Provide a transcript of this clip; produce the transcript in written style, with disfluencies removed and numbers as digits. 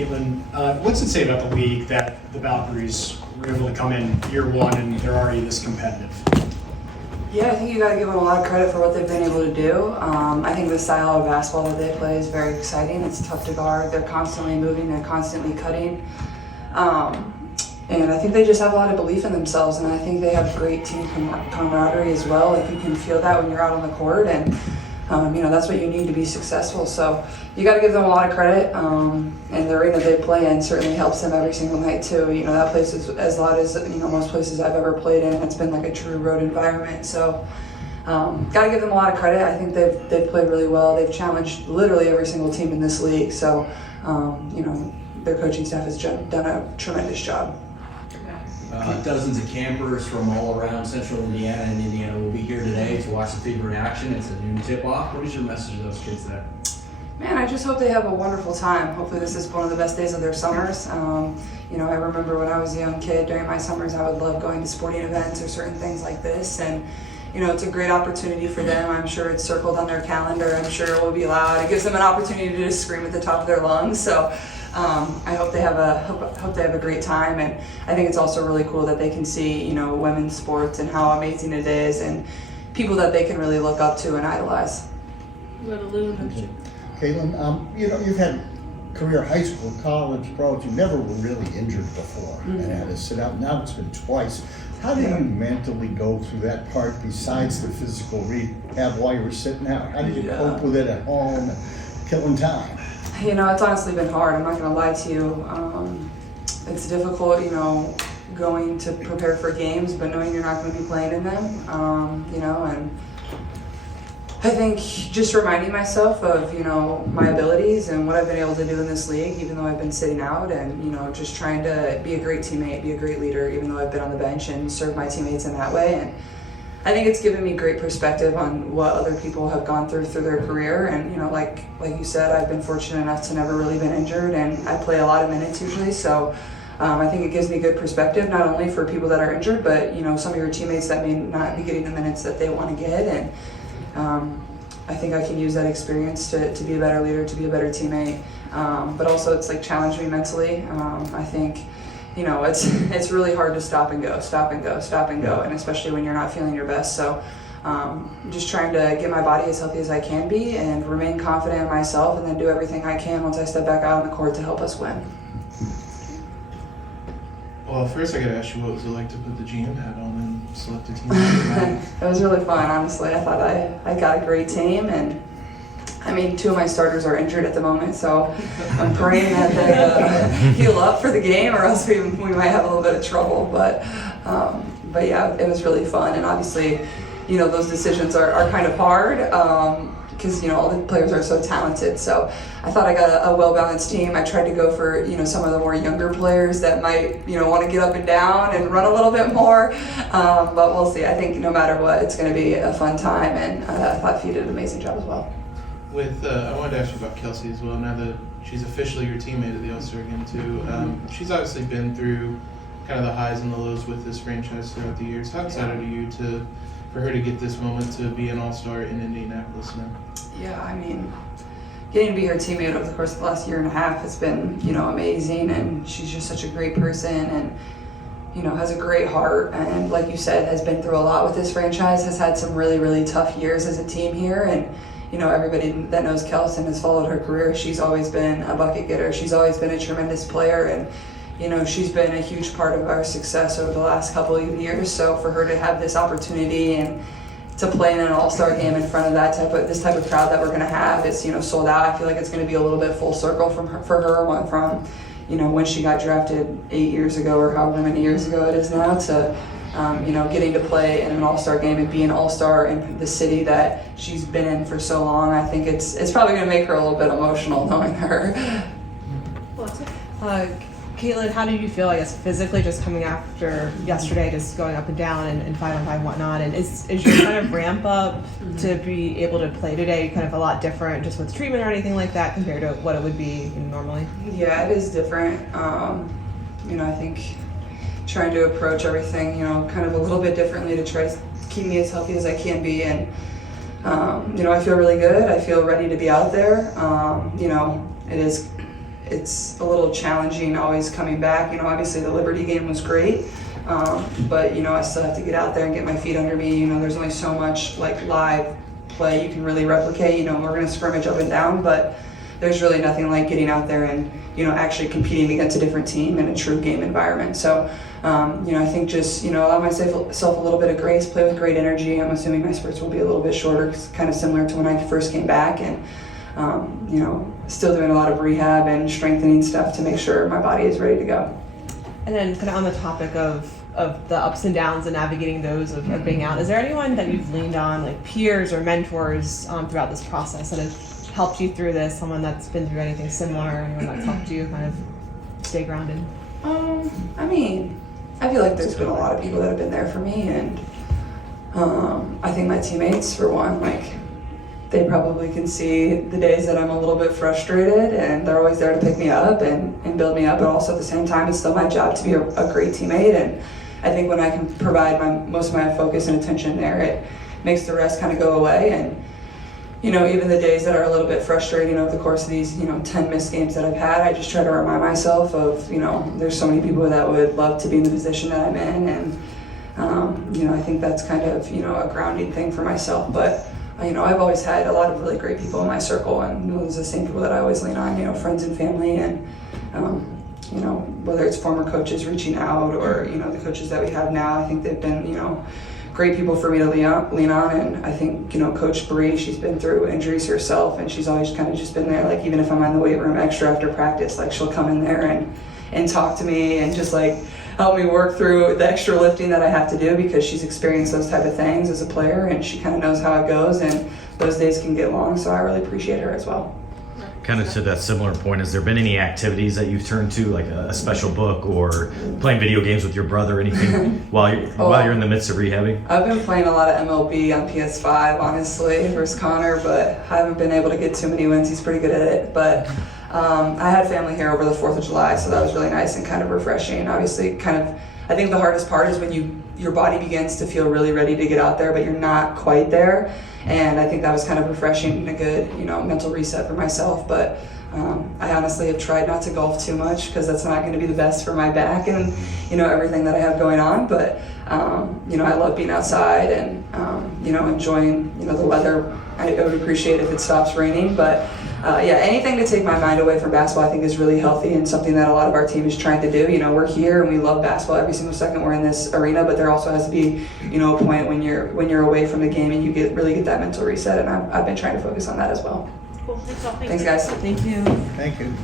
Caitlin, what's it say about the league that the Valkyries were able to come in year one and they're already this competitive? Yeah, I think you got to give them a lot of credit for what they've been able to do. I think the style of basketball that they play is very exciting. It's tough to guard. They're constantly moving. They're constantly cutting. And I think they just have a lot of belief in themselves, and I think they have great team camaraderie as well. Like, you can feel that when you're out on the court, and that's what you need to be successful. So you got to give them a lot of credit, and the arena they play in certainly helps them every single night too. That place is as loud as most places I've ever played in. It's been like a true road environment. So got to give them a lot of credit. I think they've played really well. They've challenged literally every single team in this league. So their coaching staff has done a tremendous job. Dozens of campers from all around central Indiana and Indiana will be here today to watch the Fever in action. It's a noon tip-off. What is your message to those kids there? Man, I just hope they have a wonderful time. Hopefully this is one of the best days of their summers. I remember when I was a young kid, during my summers, I would love going to sporting events or certain things like this. And it's a great opportunity for them. I'm sure it's circled on their calendar. I'm sure it will be loud. It gives them an opportunity to just scream at the top of their lungs. So I hope they have a great time, and I think it's also really cool that they can see women's sports and how amazing it is, and people that they can really look up to and idolize. Caitlin, you've had career high school, college, pros. You never were really injured before and had to sit out. Now it's been twice. How do you mentally go through that part besides the physical rehab while you were sitting out? How did you cope with it at home, killing time? It's honestly been hard. I'm not going to lie to you. It's difficult, going to prepare for games, but knowing you're not going to be playing in them, and I think just reminding myself of, my abilities and what I've been able to do in this league, even though I've been sitting out, and, just trying to be a great teammate, be a great leader, even though I've been on the bench, and serve my teammates in that way. And I think it's given me great perspective on what other people have gone through their career. And, like you said, I've been fortunate enough to never really been injured, and I play a lot of minutes usually. So I think it gives me good perspective, not only for people that are injured, but, some of your teammates that may not be getting the minutes that they want to get. And I think I can use that experience to be a better leader, to be a better teammate. But also it's like challenged me mentally. I think, it's really hard to stop and go, and especially when you're not feeling your best. So just trying to get my body as healthy as I can be and remain confident in myself, and then do everything I can once I step back out on the court to help us win. Well, first I gotta ask you, what was it like to put the GM hat on and select a team? It was really fun, honestly. I thought I got a great team, and two of my starters are injured at the moment, so I'm praying that they heal up for the game, or else we might have a little bit of trouble. But yeah, it was really fun, and obviously, those decisions are kind of hard because all the players are so talented. So I thought I got a well-balanced team. I tried to go for some of the more younger players that might want to get up and down and run a little bit more. But we'll see. I think no matter what, it's going to be a fun time, and I thought Fee did an amazing job as well. I wanted to ask you about Kelsey as well. Now that she's officially your teammate at the All-Star game too, she's obviously been through kind of the highs and the lows with this franchise throughout the years. How excited are you for her to get this moment to be an All-Star in Indianapolis now? Yeah, getting to be her teammate over the course of the last year and a half has been, amazing, and she's just such a great person, and has a great heart, and like you said, has been through a lot with this franchise, has had some really, really tough years as a team here, and everybody that knows Kels and has followed her career, she's always been a bucket getter. She's always been a tremendous player, and she's been a huge part of our success over the last couple of years. So for her to have this opportunity and to play in an all-star game in front of this type of crowd that we're going to have, it's sold out. I feel like it's going to be a little bit full circle for her, went from when she got drafted 8 years ago, or however many years ago it is now, to getting to play in an all-star game and be an all-star in the city that she's been in for so long. I think it's probably going to make her a little bit emotional knowing her. Caitlin, how did you feel, physically, just coming after yesterday, just going up and down and 5-on-5 and whatnot? And is your kind of ramp up to be able to play today kind of a lot different, just with treatment or anything like that, compared to what it would be normally? Yeah, it is different. I think trying to approach everything, kind of a little bit differently to try to keep me as healthy as I can be. And, I feel really good. I feel ready to be out there. it's a little challenging always coming back. Obviously the Liberty game was great, but I still have to get out there and get my feet under me. There's only so much like live play you can really replicate. We're going to scrimmage up and down, but there's really nothing like getting out there and actually competing against a different team in a true game environment. So I think just allow myself a little bit of grace, play with great energy. I'm assuming my spurts will be a little bit shorter, kind of similar to when I first came back, and still doing a lot of rehab and strengthening stuff to make sure my body is ready to go. And then kind of on the topic of the ups and downs and navigating those of being out, is there anyone that you've leaned on, like peers or mentors throughout this process that have helped you through this, someone that's been through anything similar, anyone that's helped you kind of stay grounded? I feel like there's been a lot of people that have been there for me, and I think my teammates, for one, like, they probably can see the days that I'm a little bit frustrated, and they're always there to pick me up and build me up, but also at the same time, it's still my job to be a great teammate, and I think when I can provide most of my focus and attention there, it makes the rest kind of go away. And even the days that are a little bit frustrating over the course of these 10 missed games that I've had, I just try to remind myself of there's so many people that would love to be in the position that I'm in, and I think that's kind of a grounding thing for myself. But I've always had a lot of really great people in my circle, and those are the same people that I always lean on, friends and family, and whether it's former coaches reaching out or the coaches that we have now, I think they've been great people for me to lean on. And I think Coach Bree, she's been through injuries herself, and she's always kind of just been there, like, even if I'm in the weight room extra after practice, like, she'll come in there and talk to me and just like help me work through the extra lifting that I have to do, because she's experienced those type of things as a player, and she kind of knows how it goes, and those days can get long, so I really appreciate her as well. Kind of to that similar point, has there been any activities that you've turned to, like a special book or playing video games with your brother, anything while you're in the midst of rehabbing? I've been playing a lot of MLB on PS5, honestly, versus Connor, but I haven't been able to get too many wins. He's pretty good at it, but I had family here over the 4th of July, so that was really nice and kind of refreshing. Obviously, I think the hardest part is when your body begins to feel really ready to get out there, but you're not quite there. And I think that was kind of refreshing and a good, mental reset for myself. But I honestly have tried not to golf too much, because that's not going to be the best for my back and, everything that I have going on. But, I love being outside and, enjoying, the weather. I would appreciate if it stops raining. But, anything to take my mind away from basketball, I think, is really healthy and something that a lot of our team is trying to do. We're here and we love basketball every single second we're in this arena, but there also has to be, a point when you're away from the game and you really get that mental reset, and I've been trying to focus on that as well. Cool. Thanks, all. Thanks, guys. Thank you. Thank you.